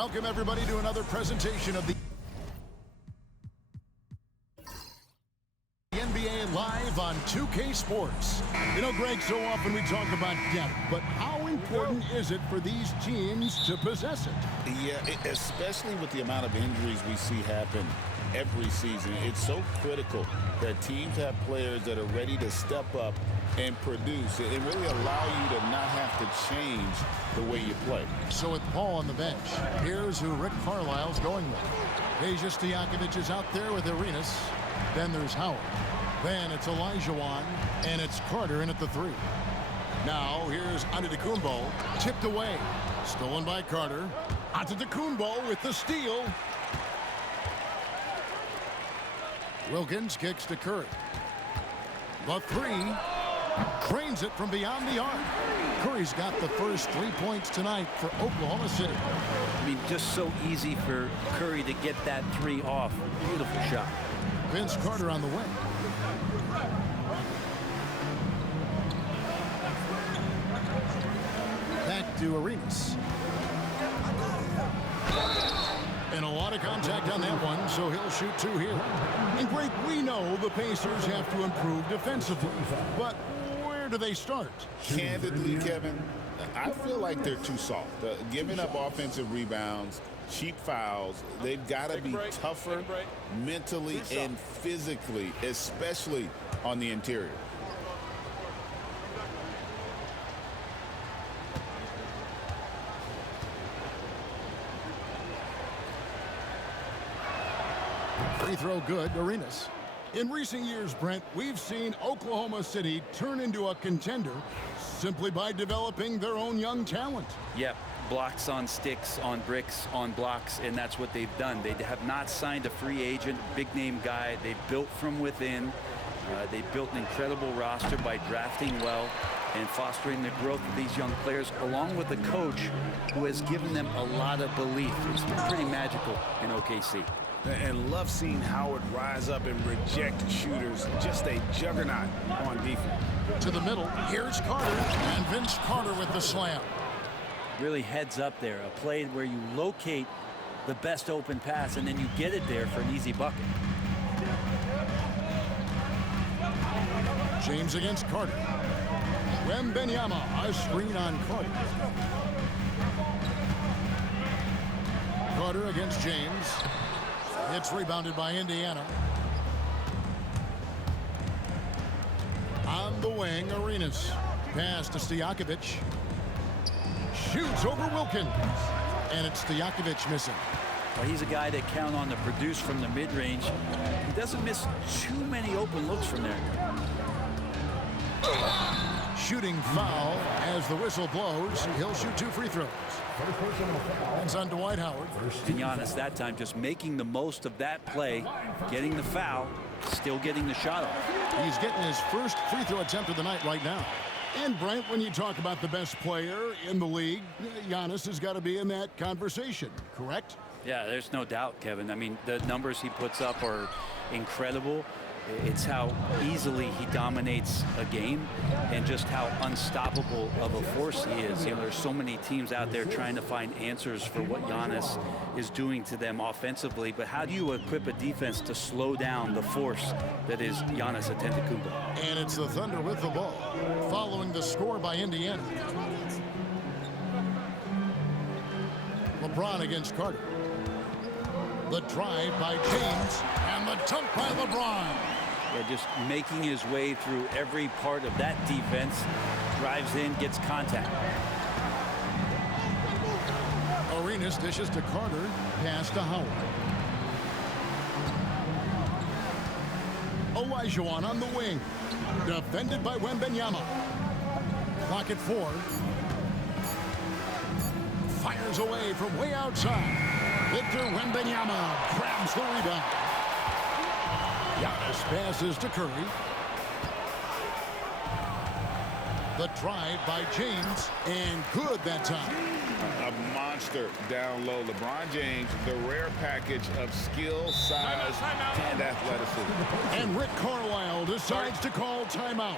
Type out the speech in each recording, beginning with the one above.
Welcome, everybody, to another presentation of the NBA Live on 2K Sports. You know, Greg, so often we talk about depth, but how important is it for these teams to possess it? Yeah, especially with the amount of injuries we see happen every season. It's so critical that teams have players that are ready to step up and produce and really allow you to not have to change the way you play. So with Paul on the bench, here's who Rick Carlisle's going with. Peja Stojakovic is out there with Arenas. Then there's Howard. Then it's Olajuwon, and it's Carter in at the 3. Now here's Antetokounmpo, tipped away. Stolen by Carter. Antetokounmpo with the steal. Wilkins kicks to Curry. The 3. Cranes it from beyond the arc. Curry's got the first 3 points tonight for Oklahoma City. I mean, just so easy for Curry to get that 3 off. Beautiful shot. Vince Carter on the wing. Back to Arenas. And a lot of contact on that one, so he'll shoot 2 here. And Greg, we know the Pacers have to improve defensively, but where do they start? Candidly, Kevin, I feel like they're too soft. Giving up offensive rebounds, cheap fouls, they've got to be tougher mentally and physically, especially on the interior. Free throw good, Arenas. In recent years, Brent, we've seen Oklahoma City turn into a contender simply by developing their own young talent. Yep, blocks on sticks, on bricks, on blocks, and that's what they've done. They have not signed a free agent, big-name guy. They built from within. They built an incredible roster by drafting well and fostering the growth of these young players, along with a coach who has given them a lot of belief. It's pretty magical in OKC. And love seeing Howard rise up and reject shooters. Just a juggernaut on defense. To the middle, here's Carter, and Vince Carter with the slam. Really heads up there, a play where you locate the best open pass and then you get it there for an easy bucket. James against Carter. Wembanyama, a screen on Carter. Carter against James. It's rebounded by Indiana. On the wing, Arenas. Pass to Stojakovic. Shoots over Wilkins. And it's Stojakovic missing. Well, he's a guy that count on to produce from the mid-range. He doesn't miss too many open looks from there. Shooting foul as the whistle blows. He'll shoot 2 free throws. It's on Dwight Howard. And Giannis that time just making the most of that play, getting the foul, still getting the shot off. He's getting his first free throw attempt of the night right now. And Brent, when you talk about the best player in the league, Giannis has got to be in that conversation, correct? Yeah, there's no doubt, Kevin. I mean, the numbers he puts up are incredible. It's how easily he dominates a game and just how unstoppable of a force he is. You know, there's so many teams out there trying to find answers for what Giannis is doing to them offensively. But how do you equip a defense to slow down the force that is Giannis Antetokounmpo? And it's the Thunder with the ball, following the score by Indiana. LeBron against Carter. The drive by James, and the dunk by LeBron. Yeah, just making his way through every part of that defense. Drives in, gets contact. Arenas dishes to Carter, pass to Howard. Olajuwon on the wing. Defended by Wembanyama. Clock at 4. Fires away from way outside. Victor Wembanyama grabs the rebound. Giannis passes to Curry. The drive by James, and good that time. A monster down low. LeBron James, the rare package of skill, size, and athleticism. And Rick Carlisle decides to call timeout.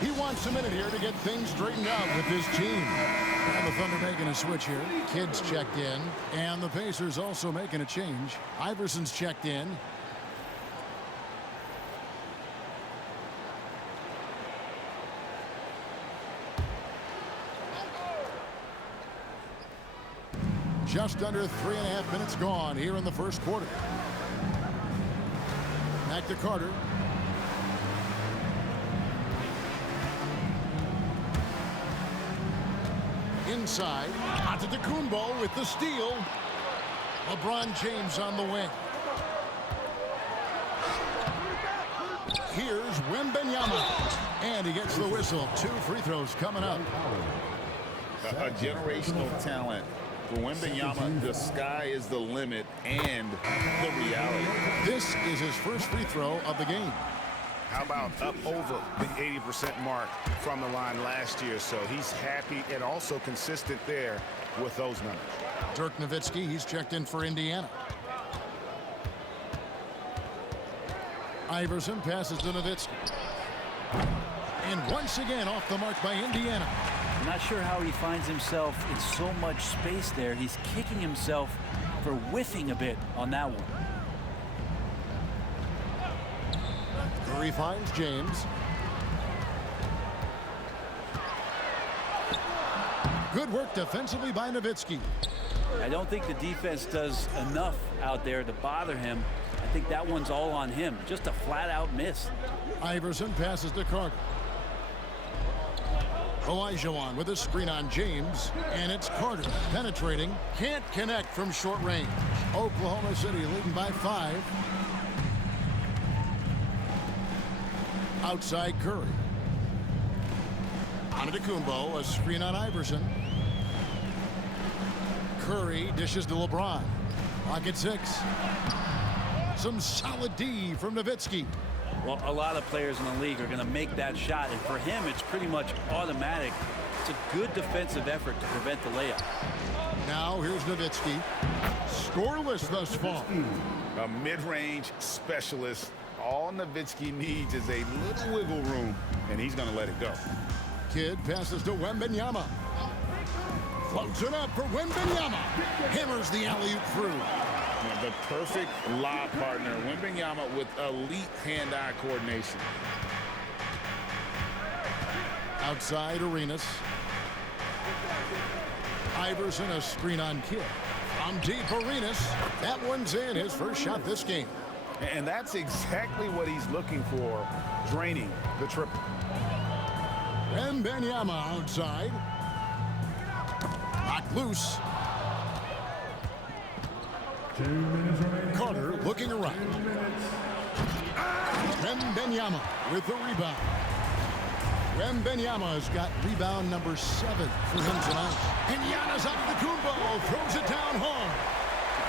He wants a minute here to get things straightened out with his team. And the Thunder making a switch here. Kidd's checked in. And the Pacers also making a change. Iverson's checked in. Just under 3.5 minutes gone here in the first quarter. Back to Carter. Inside. Antetokounmpo with the steal. LeBron James on the wing. Here's Wembanyama. And he gets the whistle. 2 free throws coming up. A generational talent. For Wembanyama, the sky is the limit and the reality. This is his first free throw of the game. How about up over the 80% mark from the line last year? So he's happy and also consistent there with those numbers. Dirk Nowitzki, he's checked in for Indiana. Iverson passes to Nowitzki. And once again off the mark by Indiana. I'm not sure how he finds himself in so much space there. He's kicking himself for whiffing a bit on that one. Curry finds James. Good work defensively by Nowitzki. I don't think the defense does enough out there to bother him. I think that one's all on him. Just a flat-out miss. Iverson passes to Carter. Olajuwon with a screen on James, and it's Carter penetrating. Can't connect from short range. Oklahoma City leading by 5. Outside Curry. Antetokounmpo, a screen on Iverson. Curry dishes to LeBron. Lock at 6. Some solid D from Nowitzki. Well, a lot of players in the league are going to make that shot, and for him, it's pretty much automatic. It's a good defensive effort to prevent the layup. Now here's Nowitzki. Scoreless thus far. A mid-range specialist. All Nowitzki needs is a little wiggle room, and he's going to let it go. Kidd passes to Wembanyama. Floats it up for Wembanyama. Hammers the alley-oop through. The perfect lob partner. Wembanyama with elite hand-eye coordination. Outside Arenas. Iverson, a screen on Kidd. From deep Arenas. That one's in, his first shot this game. And that's exactly what he's looking for, draining the triple. Wembanyama outside. Knocked loose. Carter looking around. Wembanyama with the rebound. Wembanyama has got rebound number 7 for him tonight. And Giannis Antetokounmpo throws it down hard.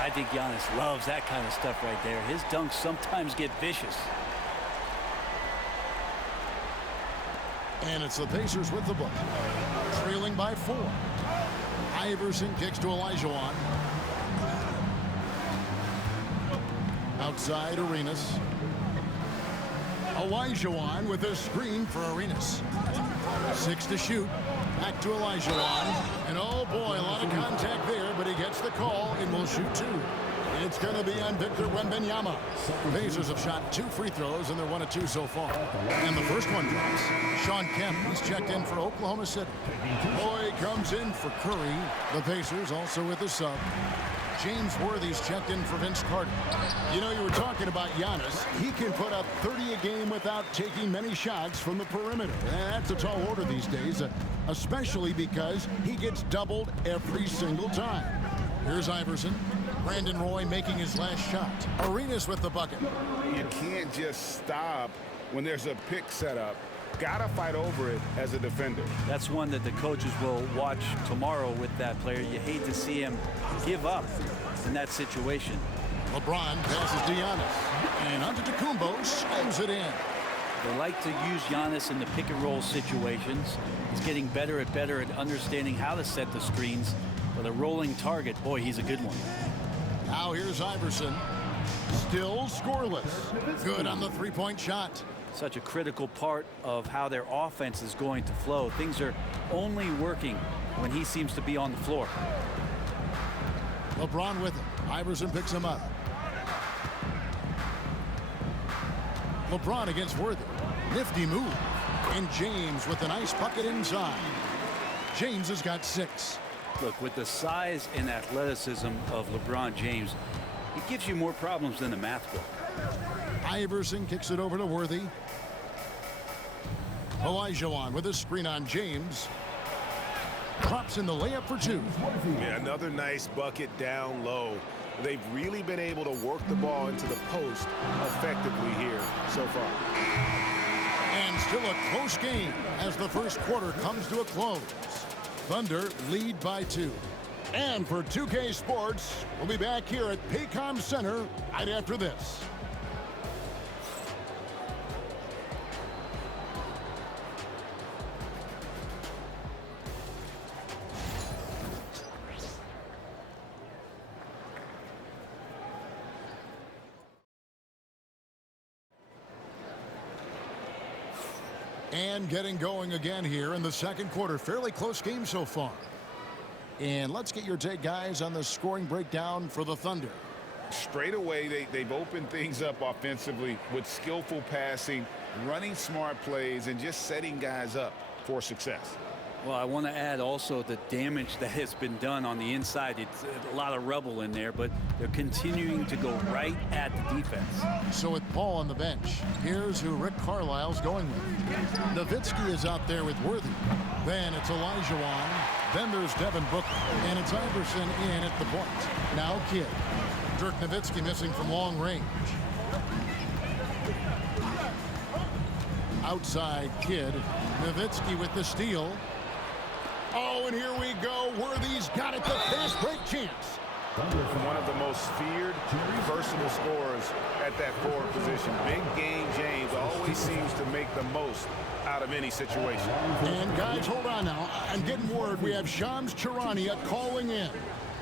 I think Giannis loves that kind of stuff right there. His dunks sometimes get vicious. And it's the Pacers with the ball. Trailing by 4. Iverson kicks to Olajuwon. Outside Arenas. Olajuwon with a screen for Arenas. 6 to shoot. Back to Olajuwon. And oh boy, a lot of contact there, but he gets the call and will shoot 2. It's going to be on Victor Wembanyama. The Pacers have shot 2 free throws, and they're 1 of 2 so far. And the first one drops. Shawn Kemp, he's checked in for Oklahoma City. Boy comes in for Curry. The Pacers also with a sub. James Worthy's checked in for Vince Carter. You know, you were talking about Giannis. He can put up 30 a game without taking many shots from the perimeter. That's a tall order these days, especially because he gets doubled every single time. Here's Iverson. Brandon Roy making his last shot. Arenas with the bucket. You can't just stop when there's a pick set up. Gotta fight over it as a defender. That's one that the coaches will watch tomorrow with that player. You hate to see him give up in that situation. LeBron passes to Giannis. And Antetokounmpo slams it in. They like to use Giannis in the pick and roll situations. He's getting better at understanding how to set the screens. But a rolling target, boy, he's a good one. Now here's Iverson. Still scoreless. Good on the three-point shot. Such a critical part of how their offense is going to flow. Things are only working when he seems to be on the floor. LeBron with him. Iverson picks him up. LeBron against Worthy. Nifty move. And James with a nice bucket inside. James has got 6. Look, with the size and athleticism of LeBron James, it gives you more problems than the math book. Iverson kicks it over to Worthy. Olajuwon with a screen on James. Drops in the layup for 2. Yeah, another nice bucket down low. They've really been able to work the ball into the post effectively here so far. And still a close game as the first quarter comes to a close. Thunder lead by 2. And for 2K Sports, we'll be back here at Paycom Center right after this. And getting going again here in the second quarter. Fairly close game so far. And let's get your take, guys, on the scoring breakdown for the Thunder. Straight away, they've opened things up offensively with skillful passing, running smart plays, and just setting guys up for success. Well, I want to add also the damage that has been done on the inside. It's a lot of rubble in there, but they're continuing to go right at the defense. So with Paul on the bench, here's who Rick Carlisle's going with. Nowitzki is out there with Worthy. Then it's Olajuwon. Then there's Devin Booker. And it's Iverson in at the point. Now Kidd. Dirk Nowitzki missing from long range. Outside Kidd. Nowitzki with the steal. Oh, and here we go. Worthy's got it. The fast break chance. One of the most feared, versatile scorers at that forward position. Big game James always seems to make the most out of any situation. And guys, hold on now. I'm getting word we have Shams Charania calling in.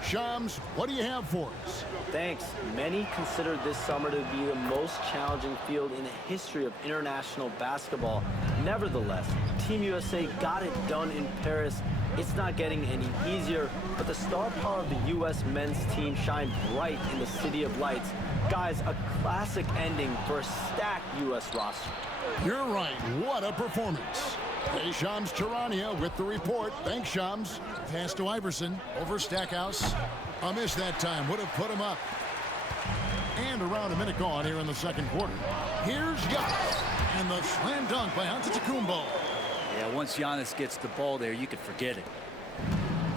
Shams, what do you have for us? Thanks. Many consider this summer to be the most challenging field in the history of international basketball. Nevertheless, Team USA got it done in Paris. It's not getting any easier, but the star power of the U.S. men's team shined bright in the City of Lights. Guys, a classic ending for a stacked U.S. roster. You're right. What a performance. Hey, Shams Charania with the report. Thanks, Shams. Pass to Iverson over Stackhouse. A miss that time. Would have put him up. And around a minute gone here in the second quarter. Here's Giannis. And the slam dunk by Antetokounmpo. Yeah, once Giannis gets the ball there, you can forget it.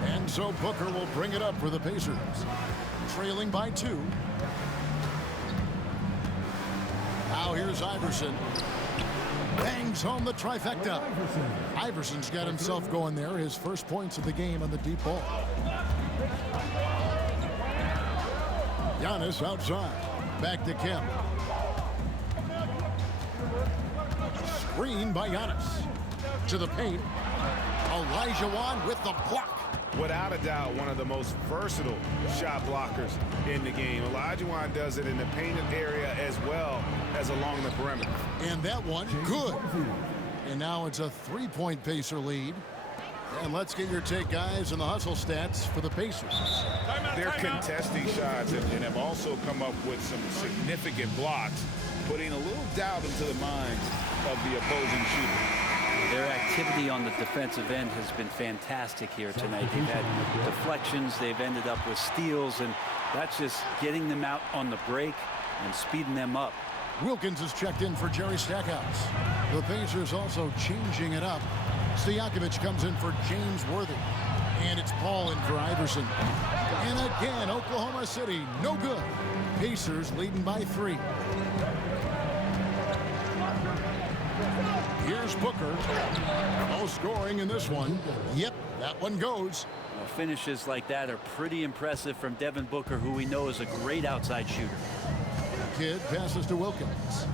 And so Booker will bring it up for the Pacers. Trailing by 2. Now here's Iverson. Bangs home the trifecta. Iverson's got himself going there. His first points of the game on the deep ball. Giannis outside. Back to Kemp. Screen by Giannis. To the paint. Olajuwon with the block. Without a doubt, one of the most versatile shot blockers in the game. Olajuwon does it in the painted area as well as along the perimeter. And that one, good. And now it's a 3-point Pacer lead. And let's get your take, guys, on the hustle stats for the Pacers. They're contesting shots and have also come up with some significant blocks, putting a little doubt into the minds of the opposing shooter. Their activity on the defensive end has been fantastic here tonight. They've had deflections, they've ended up with steals, and that's just getting them out on the break and speeding them up. Wilkins is checked in for Jerry Stackhouse. The Pacers also changing it up. Stojakovic comes in for James Worthy. And it's Paul in for Iverson. And again, Oklahoma City, no good. Pacers leading by 3. Here's Booker. No scoring in this one. Yep, that one goes. Well, finishes like that are pretty impressive from Devin Booker, who we know is a great outside shooter. Kidd passes to Wilkins.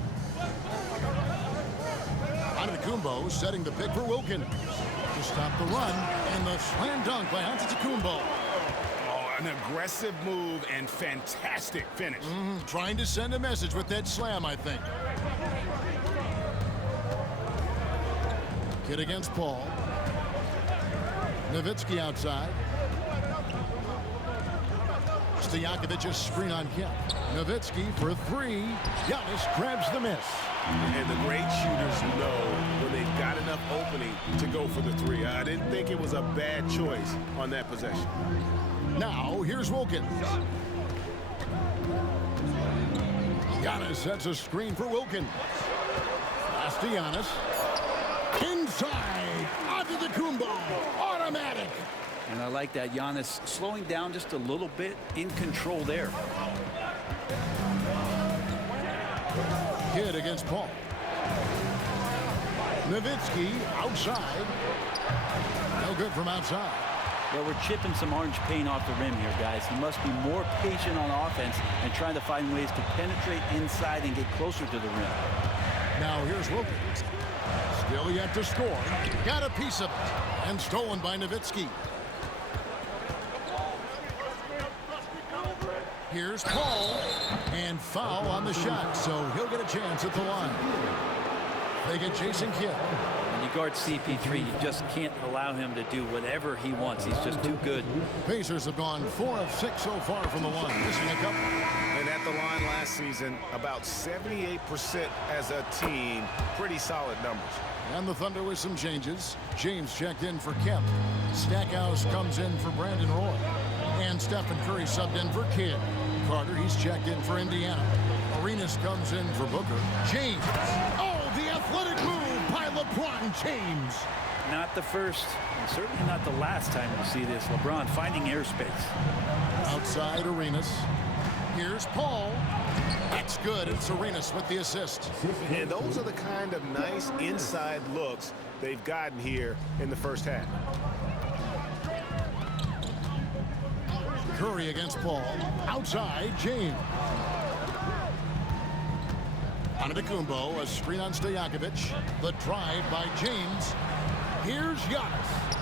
Antetokounmpo setting the pick for Wilkins to stop the run, and the slam dunk by Antetokounmpo. An aggressive move and fantastic finish. Trying to send a message with that slam, I think. Kid against Paul. Nowitzki outside. Stojakovic's screen on Kemp. Nowitzki for three. Giannis grabs the miss. And the great shooters know when they've got enough opening to go for the three. I didn't think it was a bad choice on that possession. Now, here's Wilkins. Giannis sets a screen for Wilkins. Pass to Giannis. Inside. Onto the Kumbo. Automatic. And I like that. Giannis slowing down just a little bit, in control there. Kid against Paul. Nowitzki outside. No good from outside. Well, we're chipping some orange paint off the rim here, guys. He must be more patient on offense and trying to find ways to penetrate inside and get closer to the rim. Now here's Wilkins. Still yet to score. Got a piece of it. And stolen by Nowitzki. Here's Paul. And foul on the shot, so he'll get a chance at the line. They get Jason Kidd. When you guard CP3, you just can't allow him to do whatever he wants. He's just too good. Pacers have gone 4 of 6 so far from the line, missing a couple. And at the line last season, about 78% as a team. Pretty solid numbers. And the Thunder with some changes. James checked in for Kemp. Stackhouse comes in for Brandon Roy. And Stephen Curry subbed in for Kidd. Carter, he's checked in for Indiana. Arenas comes in for Booker. James. Oh, the athletic move by LeBron James. Not the first, and certainly not the last time we see this. LeBron finding airspace. Outside Arenas. Here's Paul. That's good. It's Arenas with the assist. And those are the kind of nice inside looks they've gotten here in the first half. Curry against Paul. Outside, James. Antetokounmpo, a screen on Stojakovic. The drive by James. Here's Giannis.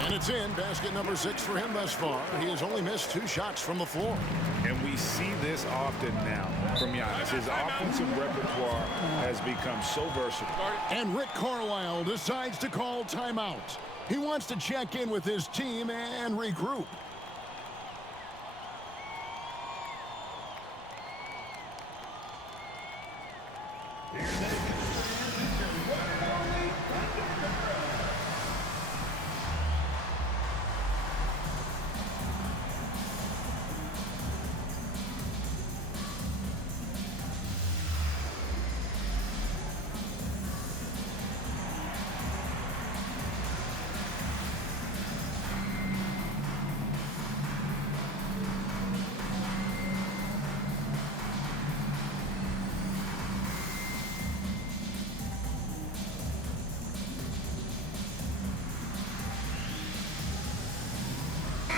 And it's in. Basket number 6 for him thus far. He has only missed 2 shots from the floor. And we see this often now from Giannis. His offensive repertoire has become so versatile. And Rick Carlisle decides to call timeout. He wants to check in with his team and regroup.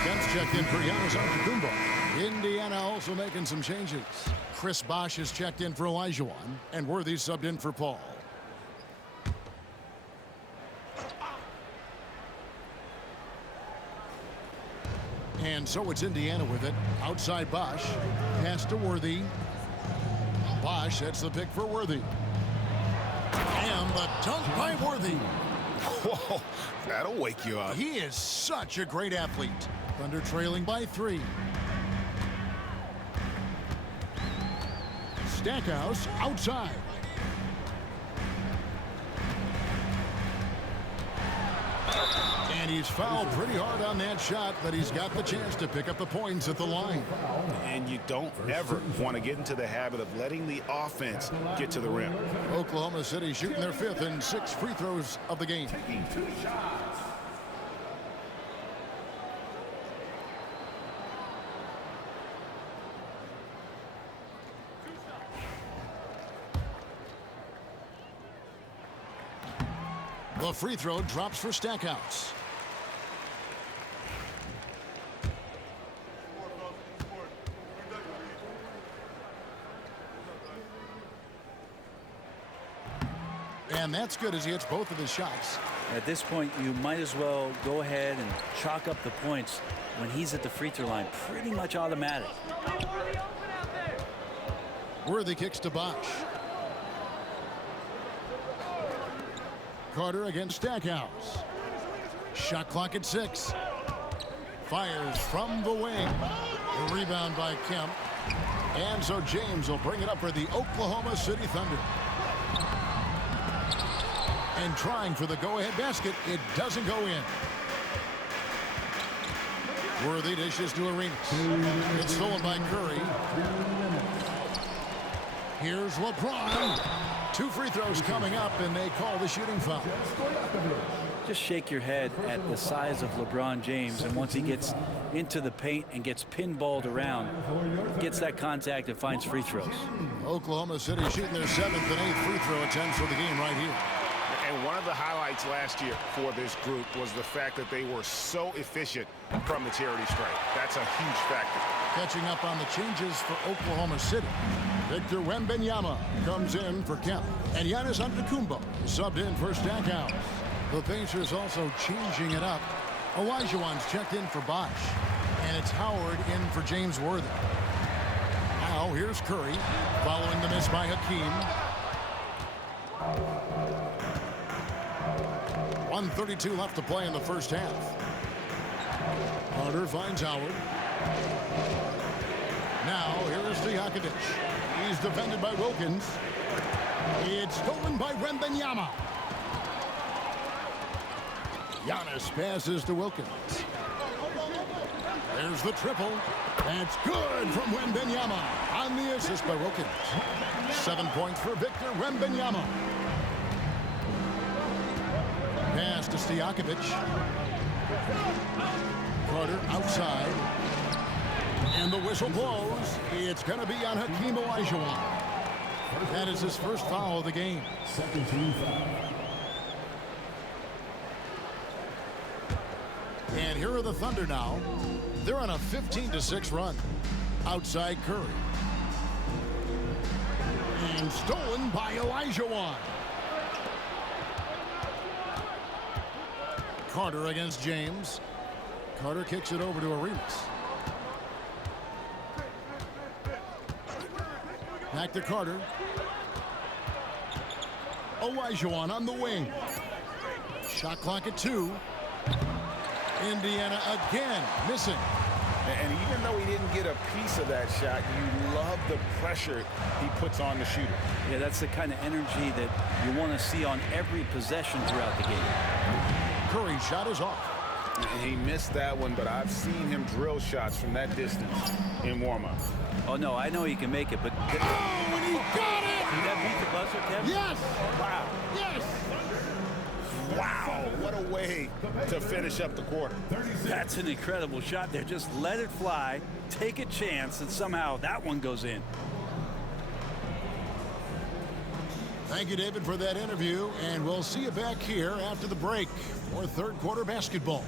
Kemp's checked in for Giannis Antetokounmpo. Indiana also making some changes. Chris Bosh is checked in for Elijah Wan, and Worthy subbed in for Paul. And so it's Indiana with it. Outside Bosh. Pass to Worthy. Bosh sets the pick for Worthy. And the dunk by Worthy. Whoa, that'll wake you up. He is such a great athlete. Thunder trailing by 3. Stackhouse outside. And he's fouled pretty hard on that shot, but he's got the chance to pick up the points at the line. And you don't ever want to get into the habit of letting the offense get to the rim. Oklahoma City shooting their 5th and 6th free throws of the game. The free throw drops for Stackhouse. And that's good as he hits both of his shots. At this point, you might as well go ahead and chalk up the points when he's at the free throw line. Pretty much automatic. Worthy kicks to Bosch. Carter against Stackhouse. Shot clock at 6. Fires from the wing. The rebound by Kemp. And so James will bring it up for the Oklahoma City Thunder. And trying for the go-ahead basket. It doesn't go in. Worthy dishes to Arenas. It's stolen by Curry. Here's LeBron. 2 free throws coming up, and they call the shooting foul. Just shake your head at the size of LeBron James, and once he gets into the paint and gets pinballed around, gets that contact and finds free throws. Oklahoma City shooting their 7th and 8th free throw attempts for the game right here. And one of the highlights last year for this group was the fact that they were so efficient from the charity stripe. That's a huge factor. Catching up on the changes for Oklahoma City. Victor Wembanyama comes in for Kemp. And Giannis Antetokounmpo subbed in for Stackhouse. The Pacers also changing it up. Olajuwon's checked in for Bosch. And it's Howard in for James Worthy. Now here's Curry following the miss by Hakeem. 1:32 left to play in the first half. Carter finds Howard. Now here's Stojakovic. He's defended by Wilkins. It's stolen by Wembanyama. Giannis passes to Wilkins. There's the triple. That's good from Wembanyama on the assist by Wilkins. 7 points for Victor Wembanyama. Pass to Stojakovic. Carter outside. And the whistle blows. It's going to be on Hakeem Olajuwon. That is his first foul of the game. Second team foul. And here are the Thunder now. They're on a 15-6 run. Outside Curry. And stolen by Olajuwon. Carter against James. Carter kicks it over to Arenas. Back to Carter. Olajuwon on the wing. Shot clock at 2. Indiana again missing. And even though he didn't get a piece of that shot, you love the pressure he puts on the shooter. Yeah, that's the kind of energy that you want to see on every possession throughout the game. Curry's shot is off. And he missed that one, but I've seen him drill shots from that distance in warm-up. Oh, no, I know he can make it, but... Oh, and he got it! Did that beat the buzzer, Kevin? Yes! Wow. Yes! Wow, what a way to finish up the quarter. That's an incredible shot there. Just let it fly, take a chance, and somehow that one goes in. Thank you, David, for that interview, and we'll see you back here after the break for third quarter basketball.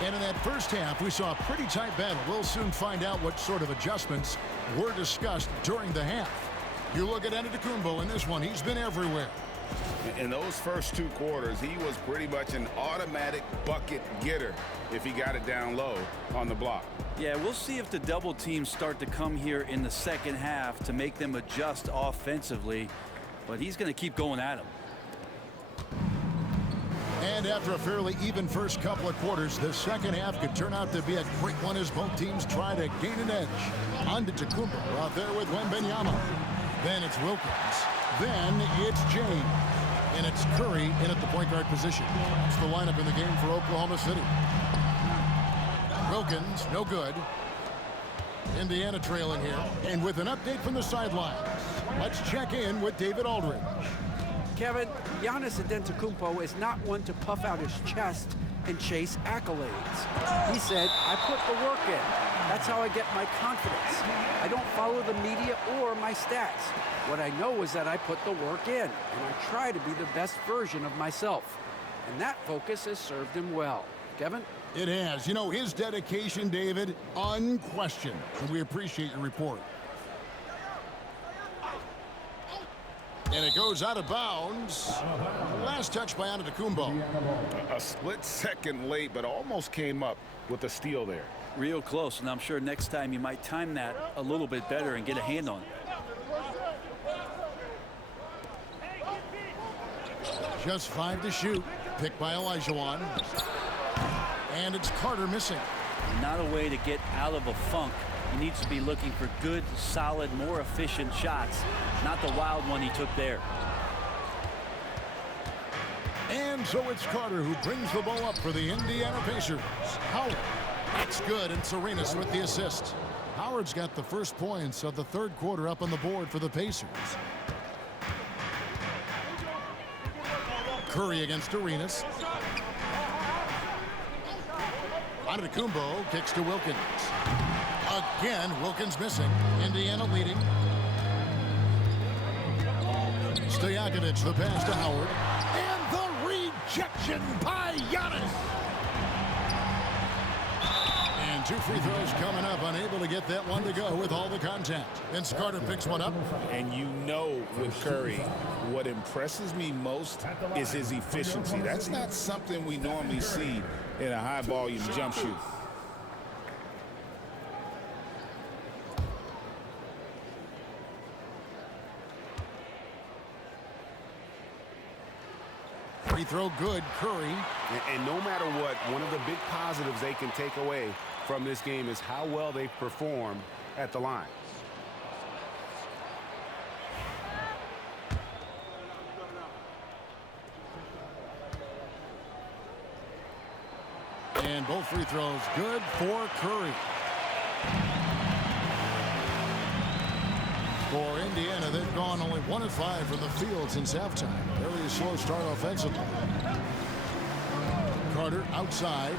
And in that first half, we saw a pretty tight battle. We'll soon find out what sort of adjustments were discussed during the half. You look at Antetokounmpo in this one. He's been everywhere. In those first 2 quarters, he was pretty much an automatic bucket getter if he got it down low on the block. Yeah, we'll see if the double teams start to come here in the second half to make them adjust offensively. But he's going to keep going at him. And after a fairly even first couple of quarters, the second half could turn out to be a quick one as both teams try to gain an edge. Antetokounmpo out there with Wembanyama. Then it's Wilkins. Then it's James. And it's Curry in at the point guard position. It's the lineup in the game for Oklahoma City. Wilkins, no good. Indiana trailing here. And with an update from the sidelines, let's check in with David Aldridge. Kevin, Giannis Antetokounmpo is not one to puff out his chest and chase accolades. He said, I put the work in. That's how I get my confidence. I don't follow the media or my stats. What I know is that I put the work in, and I try to be the best version of myself. And that focus has served him well. Kevin? It has. You know, his dedication, David, unquestioned. And we appreciate your report. And it goes out of bounds. Last touch by Antetokounmpo. A split second late, but almost came up with a steal there. Real close, and I'm sure next time you might time that a little bit better and get a hand on it. Just 5 to shoot. Picked by Olajuwon. And it's Carter missing. Not a way to get out of a funk. He needs to be looking for good, solid, more efficient shots, not the wild one he took there. And so it's Carter who brings the ball up for the Indiana Pacers. Howard. That's good, and Serenas with the assist. Howard's got the first points of the third quarter up on the board for the Pacers. Curry against Arenas. Antetokounmpo kicks to Wilkins. Again, Wilkins missing. Indiana leading. Stojakovic, the pass to Howard. And the rejection by Giannis. And 2 free throws coming up. Unable to get that one to go with all the contact. Vince Carter picks one up. And you know with Curry, what impresses me most is his efficiency. That's not something we normally see in a high-volume jump shoot. Free throw good, Curry. And no matter what, one of the big positives they can take away from this game is how well they perform at the line. And both free throws good for Curry. For Indiana, they've gone only 1 of 5 from the field since halftime. Very slow start offensively. Carter outside.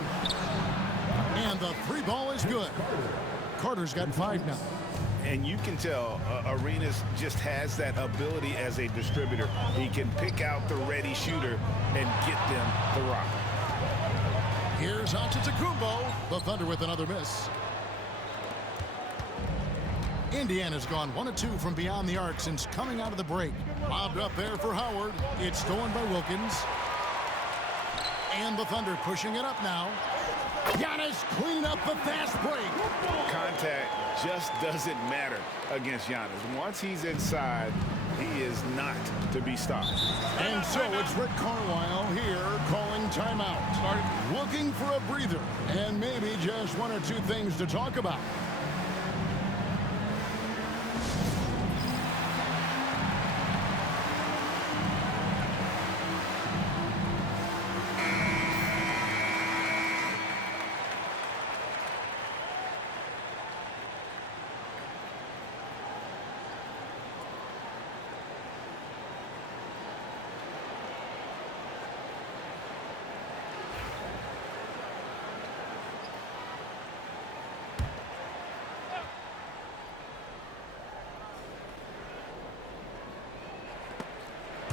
And the 3 ball is good. Carter's got 5 now. And you can tell Arenas just has that ability as a distributor. He can pick out the ready shooter and get them the rock. Here's Antetokounmpo. The Thunder with another miss. Indiana's gone 1 of 2 from beyond the arc since coming out of the break. Lobbed up there for Howard. It's stolen by Wilkins. And the Thunder pushing it up now. Giannis clean up the fast break. Contact just doesn't matter against Giannis. Once he's inside, he is not to be stopped. And so it's Rick Carlisle here calling timeout. Looking for a breather and maybe just 1 or 2 things to talk about.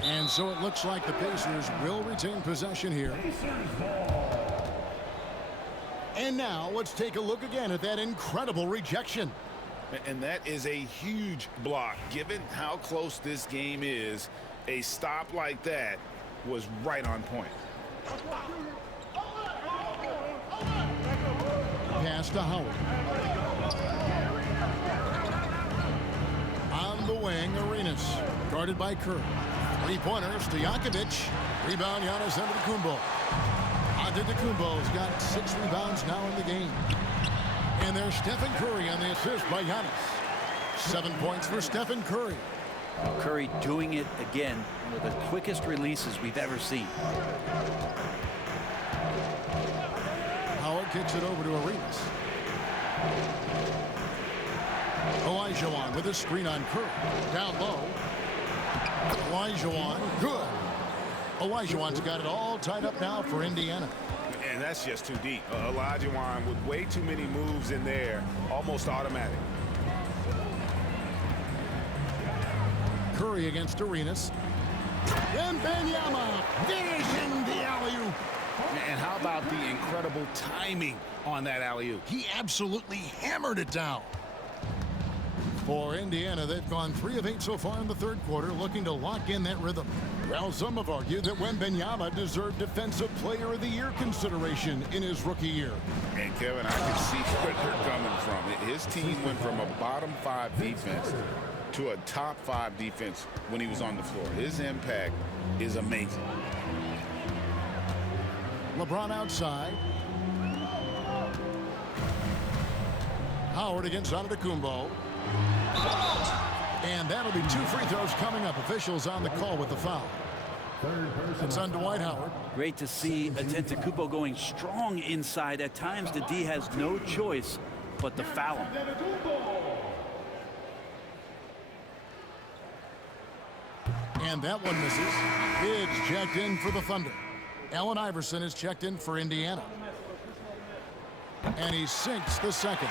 And so it looks like the Pacers will retain possession here. And now let's take a look again at that incredible rejection. And that is a huge block. Given how close this game is, a stop like that was right on point. Pass to Howard. On the wing, Arenas. Guarded by Curry. 3-pointers to Stojakovic. Rebound, Giannis Antetokounmpo. Antetokounmpo's got 6 rebounds now in the game. And there's Stephen Curry on the assist by Giannis. 7 points for Stephen Curry. Curry doing it again, one of the quickest releases we've ever seen. Howard kicks it over to Arenas. Olajuwon with a screen on Curry. Down low. Olajuwon, good. Olajuwon's got it all tied up now for Indiana. And that's just too deep. Olajuwon with way too many moves in there, almost automatic. Curry against Arenas. Wembanyama finishing the alley-oop. And how about the incredible timing on that alley-oop? He absolutely hammered it down. For Indiana, they've gone 3 of 8 so far in the third quarter, looking to lock in that rhythm. Well, some have argued that Wembanyama deserved Defensive Player of the Year consideration in his rookie year. And Kevin, I can see where they're coming from. His team went from a bottom 5 defense to a top 5 defense when he was on the floor. His impact is amazing. LeBron outside. Howard against Antetokounmpo. And that'll be 2 free throws coming up. Officials on the call with the foul. It's on Dwight Howard. Great to see Antetokounmpo going strong inside. At times, the D has no choice but to foul him. And that one misses. Kidd's checked in for the Thunder. Allen Iverson is checked in for Indiana. And he sinks the second.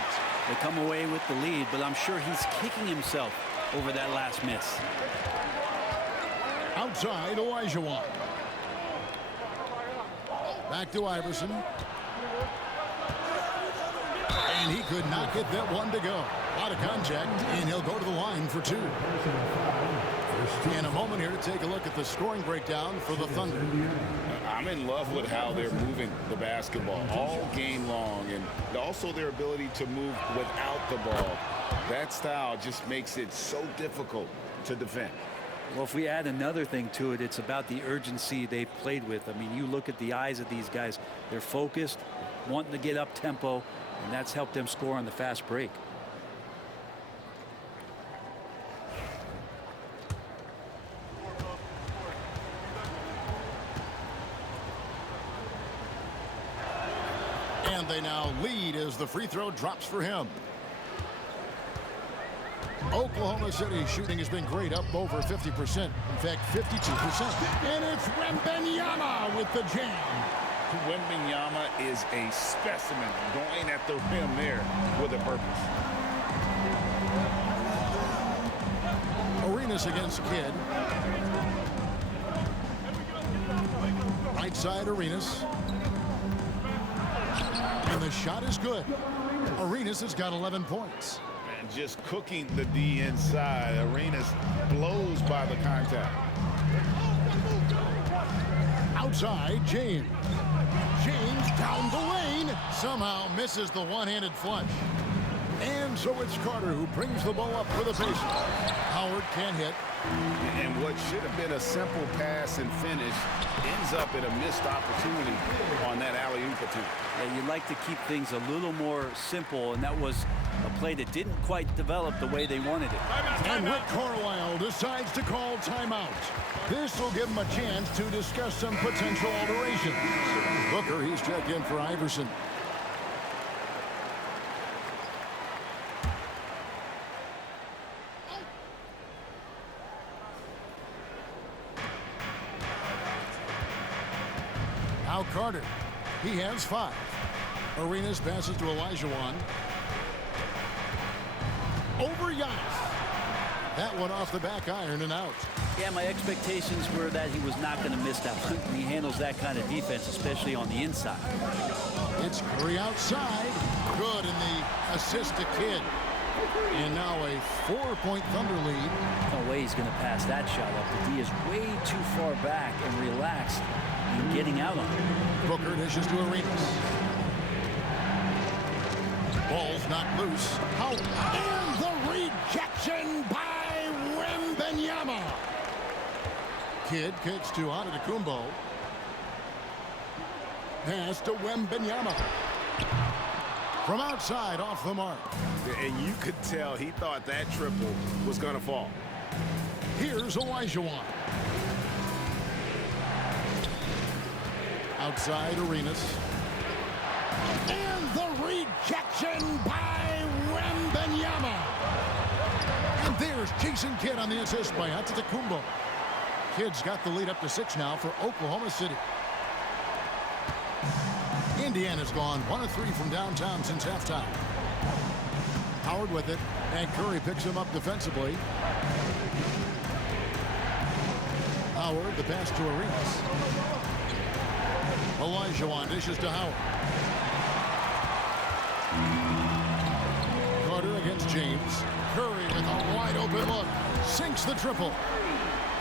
They come away with the lead, but I'm sure he's kicking himself over that last miss. Outside, Olajuwon. Back to Iverson. And he could not get that one to go. Out of contact, and he'll go to the line for 2. In a moment here to take a look at the scoring breakdown for the Thunder. I'm in love with how they're moving the basketball all game long, and also their ability to move without the ball. That style just makes it so difficult to defend. Well, if we add another thing to it, it's about the urgency they've played with. I mean, you look at the eyes of these guys. They're focused, wanting to get up tempo, and that's helped them score on the fast break. And they now lead as the free throw drops for him. Oklahoma City shooting has been great, up over 50%. In fact, 52%. And it's Wembanyama with the jam. Wembanyama is a specimen going at the rim there with a purpose. Arenas against Kidd. Right side Arenas. And the shot is good. Arenas has got 11 points. And just cooking the D inside. Arenas blows by the contact. Outside, James. James down the lane. Somehow misses the one-handed flush. And so it's Carter who brings the ball up for the Pacers. Howard can't hit. And what should have been a simple pass and finish ends up in a missed opportunity on that alley-oop attempt. Yeah, you'd like to keep things a little more simple, and that was a play that didn't quite develop the way they wanted it. And Rick Carlisle decides to call timeout. This will give him a chance to discuss some potential alterations. Booker, he's checked in for Iverson. Now Carter. He has 5. Arenas passes to Olajuwon. Over Giannis. That one off the back iron and out. Yeah, my expectations were that he was not going to miss that one. He handles that kind of defense, especially on the inside. It's Curry outside. Good, and the assist to Kidd. And now a 4-point Thunder lead. No way he's going to pass that shot up. The D is way too far back and relaxed in getting out on it. Booker dishes to Arenas. Ball's not loose. Out. And the rejection by Wembanyama. Kidd kicks to Antetokounmpo. Pass to Wembanyama. From outside, off the mark. And you could tell he thought that triple was going to fall. Here's Olajuwon. Outside Arenas. And the rejection by Wembanyama. There's Jason Kidd on the assist by Antetokounmpo. Kidd's got the lead up to 6 now for Oklahoma City. Indiana's gone 1 of 3 from downtown since halftime. Howard with it, and Curry picks him up defensively. Howard, the pass to Arenas. Olajuwon dishes to Howard. Carter against James. Curry with a wide open look. Sinks the triple.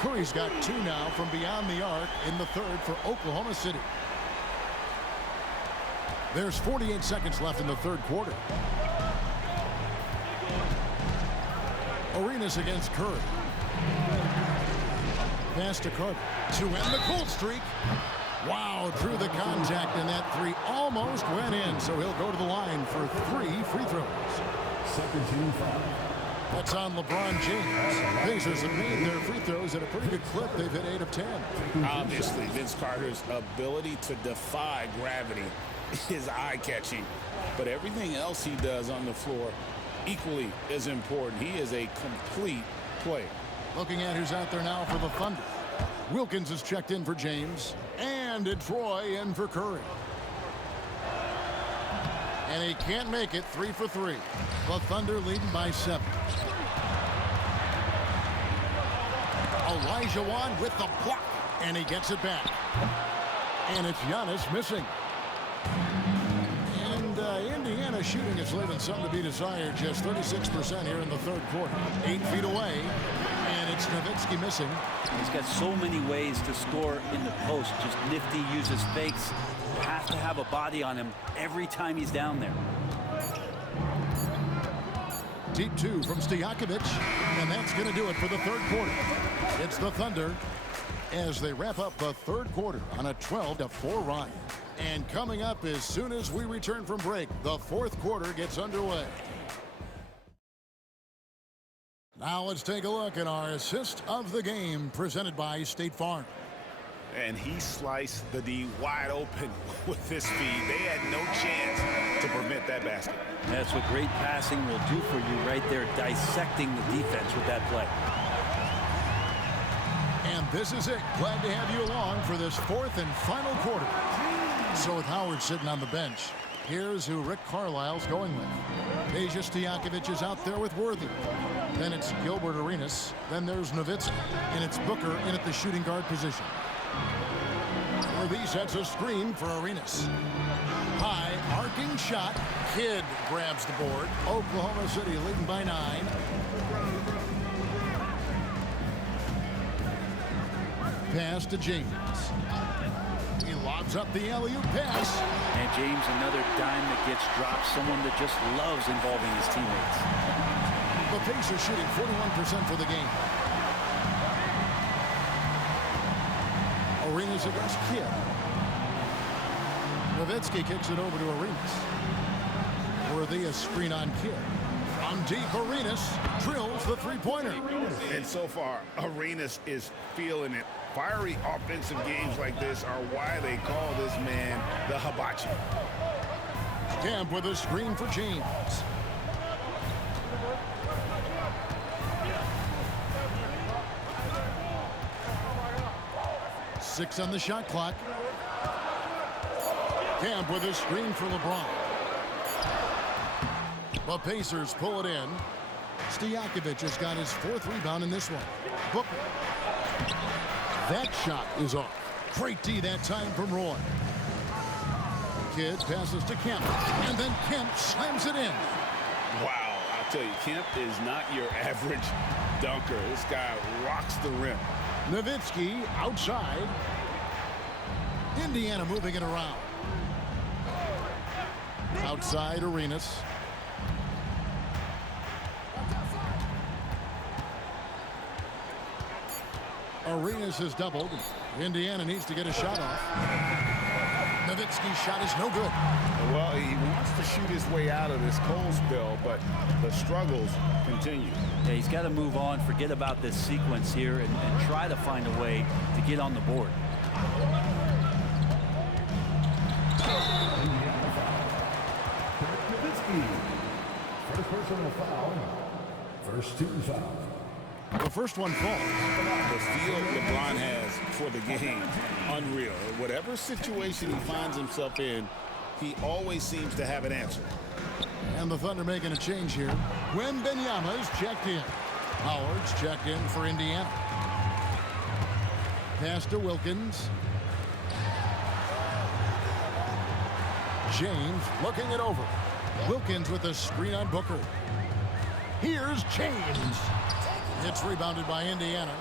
Curry's got 2 now from beyond the arc in the third for Oklahoma City. There's 48 seconds left in the third quarter. Arenas against Curry. Pass to Carter to end the cold streak. Wow, through the contact, and that 3 almost went in, so he'll go to the line for 3 free throws. Second team foul. That's on LeBron James. Pacers have made their free throws at a pretty good clip. They've hit 8 of 10. Obviously, Vince Carter's ability to defy gravity is eye-catching, but everything else he does on the floor equally as important. He is a complete player. Looking at who's out there now for the Thunder. Wilkins is checked in for James, and it's Roy in for Curry. And he can't make it. 3 for 3. The Thunder leading by 7. Olajuwon with the block, and he gets it back. And it's Giannis missing. And Indiana shooting is leaving something to be desired. Just 36% here in the third quarter. 8 feet away, and it's Nowitzki missing. He's got so many ways to score in the post. Just nifty, uses fakes. Have to have a body on him every time he's down there. Deep 2 from Stojakovic, and that's going to do it for the third quarter. It's the Thunder as they wrap up the third quarter on a 12-4 run. And coming up as soon as we return from break, the fourth quarter gets underway. Now let's take a look at our assist of the game presented by State Farm. And he sliced the D wide open with his feet. They had no chance to prevent that basket. That's what great passing will do for you right there, dissecting the defense with that play. And this is it. Glad to have you along for this fourth and final quarter. So with Howard sitting on the bench, here's who Rick Carlisle's going with. Peja Stojakovic is out there with Worthy. Then it's Gilbert Arenas. Then there's Nowitzki. And it's Booker in at the shooting guard position. Worthy sets a screen for Arenas. High, arcing shot. Kidd grabs the board. Oklahoma City leading by 9. Pass to James. He lobs up the alley-oop pass. And James, another dime that gets dropped. Someone that just loves involving his teammates. The Pacers shooting 41% for the game. Arenas against Kidd. Nowitzki kicks it over to Arenas. Worthy a screen on Kidd. From deep, Arenas drills the three-pointer. And so far, Arenas is feeling it. Fiery offensive games like this are why they call this man the hibachi. Camp with a screen for James. Six on the shot clock. Camp with a screen for LeBron. The Pacers pull it in. Stojakovic has got his 4th rebound in this one. Booker. That shot is off. Great D that time from Roy. Kidd passes to Kemp. And then Kemp slams it in. Wow, I'll tell you, Kemp is not your average dunker. This guy rocks the rim. Nowitzki outside. Indiana moving it around. Outside Arenas. Arenas has doubled. Indiana needs to get a shot off. Nowitzki's shot is no good. Well, he wants to shoot his way out of this cold spell, but the struggles continue. Yeah, he's got to move on, forget about this sequence here, and try to find a way to get on the board. Nowitzki. First personal foul. First team foul. The first one falls. The feel LeBron has for the game, unreal. Whatever situation he finds himself in, he always seems to have an answer. And the Thunder making a change here. Wembanyama's checked in. Howard's checked in for Indiana. Pass to Wilkins. James looking it over. Wilkins with a screen on Booker. Here's James. It's rebounded by Indiana.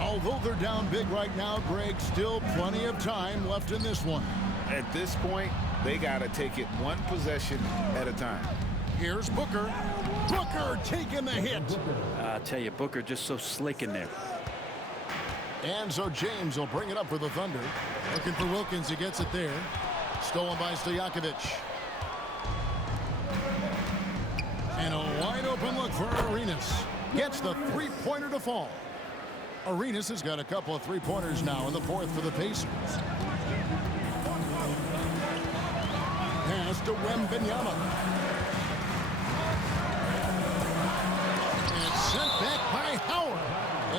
Although they're down big right now, Greg, still plenty of time left in this one. At this point, they got to take it one possession at a time. Here's Booker. Booker taking the hit. I'll tell you, Booker just so slick in there. And so James will bring it up for the Thunder. Looking for Wilkins. He gets it there. Stolen by Stojakovic. And a wide open look for Arenas. Gets the three-pointer to fall. Arenas has got a couple of three-pointers now in the fourth for the Pacers. Pass to Wembanyama. And it's sent back by Howard.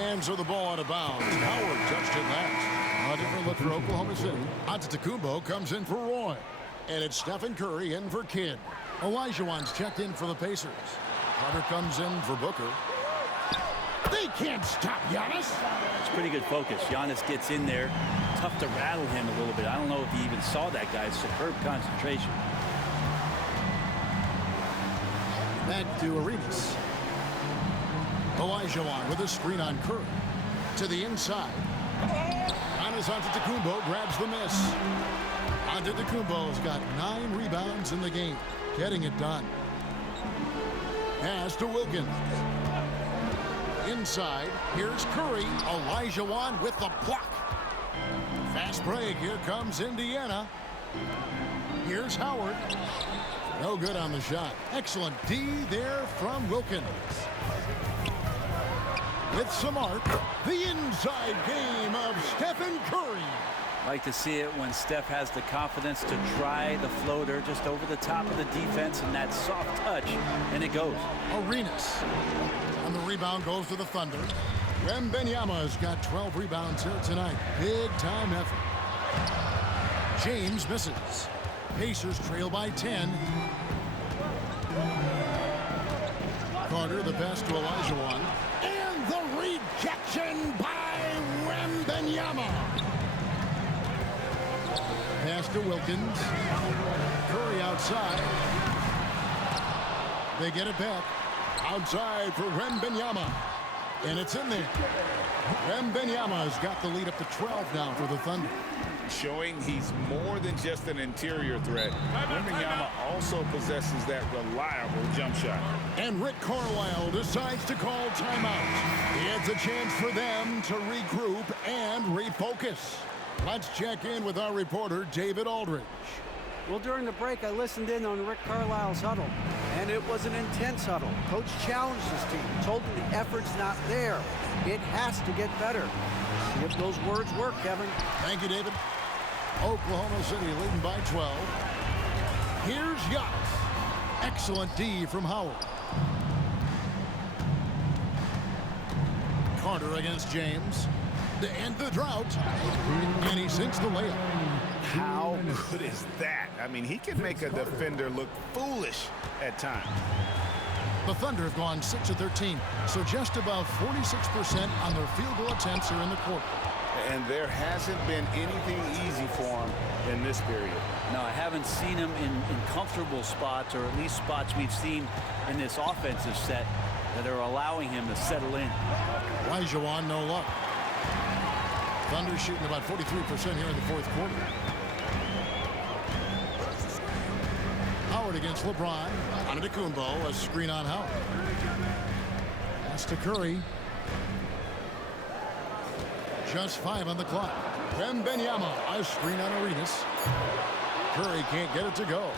And so the ball out of bounds. Howard touched it last. A different look for Oklahoma City. Antetokounmpo comes in for Roy. And it's Stephen Curry in for Kidd. Olajuwon's checked in for the Pacers. Carter comes in for Booker. They can't stop Giannis. It's pretty good focus. Giannis gets in there. Tough to rattle him a little bit. I don't know if he even saw that guy's superb concentration. Back to Arenas. Olajuwon with a screen on Curry. To the inside. Giannis Antetokounmpo grabs the miss. Antetokounmpo's got 9 rebounds in the game. Getting it done. Pass to Wilkins. Inside, here's Curry. Olajuwon with the block. Fast break. Here comes Indiana. Here's Howard. No good on the shot. Excellent D there from Wilkins. With some art, the inside game of Stephen Curry. Like to see it when Steph has the confidence to try the floater just over the top of the defense and that soft touch, and it goes. Arenas. And the rebound goes to the Thunder. Wembanyama's got 12 rebounds here tonight. Big time effort. James misses. Pacers trail by 10. Carter the pass to Olajuwon. And the rejection by Wembanyama. Pass to Wilkins. Curry outside. They get it back. Outside for Wembanyama. And it's in there. Wembanyama's got the lead up to 12 now for the Thunder. Showing he's more than just an interior threat. Wembanyama also possesses that reliable jump shot. And Rick Carlisle decides to call timeout. It's a chance for them to regroup and refocus. Let's check in with our reporter, David Aldridge. Well, during the break, I listened in on Rick Carlisle's huddle, and it was an intense huddle. Coach challenged his team, told them the effort's not there. It has to get better. See if those words work, Kevin. Thank you, David. Oklahoma City leading by 12. Here's Giannis. Excellent D from Howard. Carter against James. To end the drought. And he sinks the layup. How good is that? I mean, he can make a defender look foolish at times. The Thunder have gone 6 of 13, so just above 46% on their field goal attempts here in the quarter. And there hasn't been anything easy for him in this period. No, I haven't seen him in comfortable spots, or at least spots we've seen in this offensive set that are allowing him to settle in. Olajuwon, no luck. Thunder shooting about 43% here in the fourth quarter. Howard against LeBron. Antetokounmpo, a screen on Howard. Pass to Curry. Just 5 on the clock. Wembanyama, a screen on Arenas. Curry can't get it to go.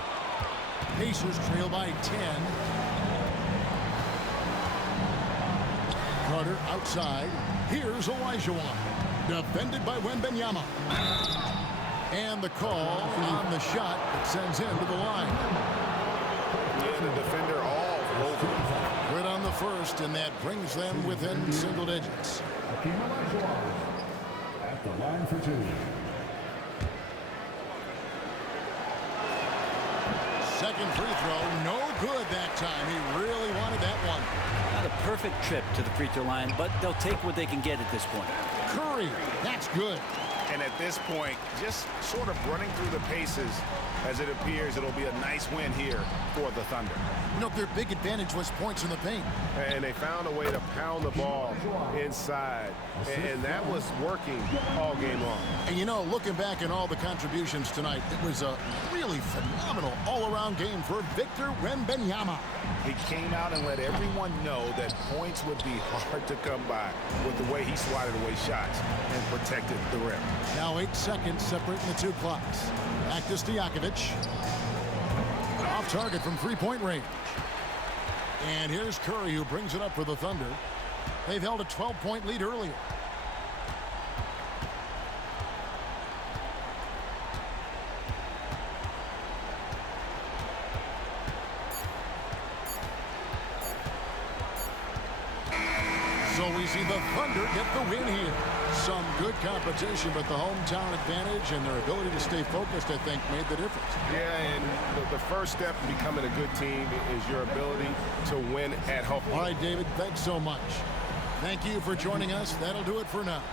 Pacers trail by 10. Carter outside. Here's Olajuwon. Defended by Wembanyama. And the call on the shot that sends him to the line. Yeah, the defender all over. Good on the first. first, and that brings them within single digits. At the line for two. Second free throw, no good that time. He really wanted that one. Not a perfect trip to the free throw line, but they'll take what they can get at this point. Curry, that's good. And at this point, just sort of running through the paces, as it appears it'll be a nice win here for the Thunder. You know, their big advantage was points in the paint. And they found a way to pound the ball inside. And that was working all game long. And you know, looking back at all the contributions tonight, it was a really phenomenal all-around game for Victor Wembanyama. He came out and let everyone know that points would be hard to come by with the way he swatted away shots and protected the rim. Now 8 seconds separating the two clocks. Back to Stojakovic. Off target from three-point range. And here's Curry, who brings it up for the Thunder. They've held a 12-point lead earlier. So we see the Thunder get the win here. Some good competition, but the hometown advantage and their ability to stay focused, I think, made the difference. Yeah, and the first step in becoming a good team is your ability to win at home. All right, David, thanks so much. Thank you for joining us. That'll do it for now.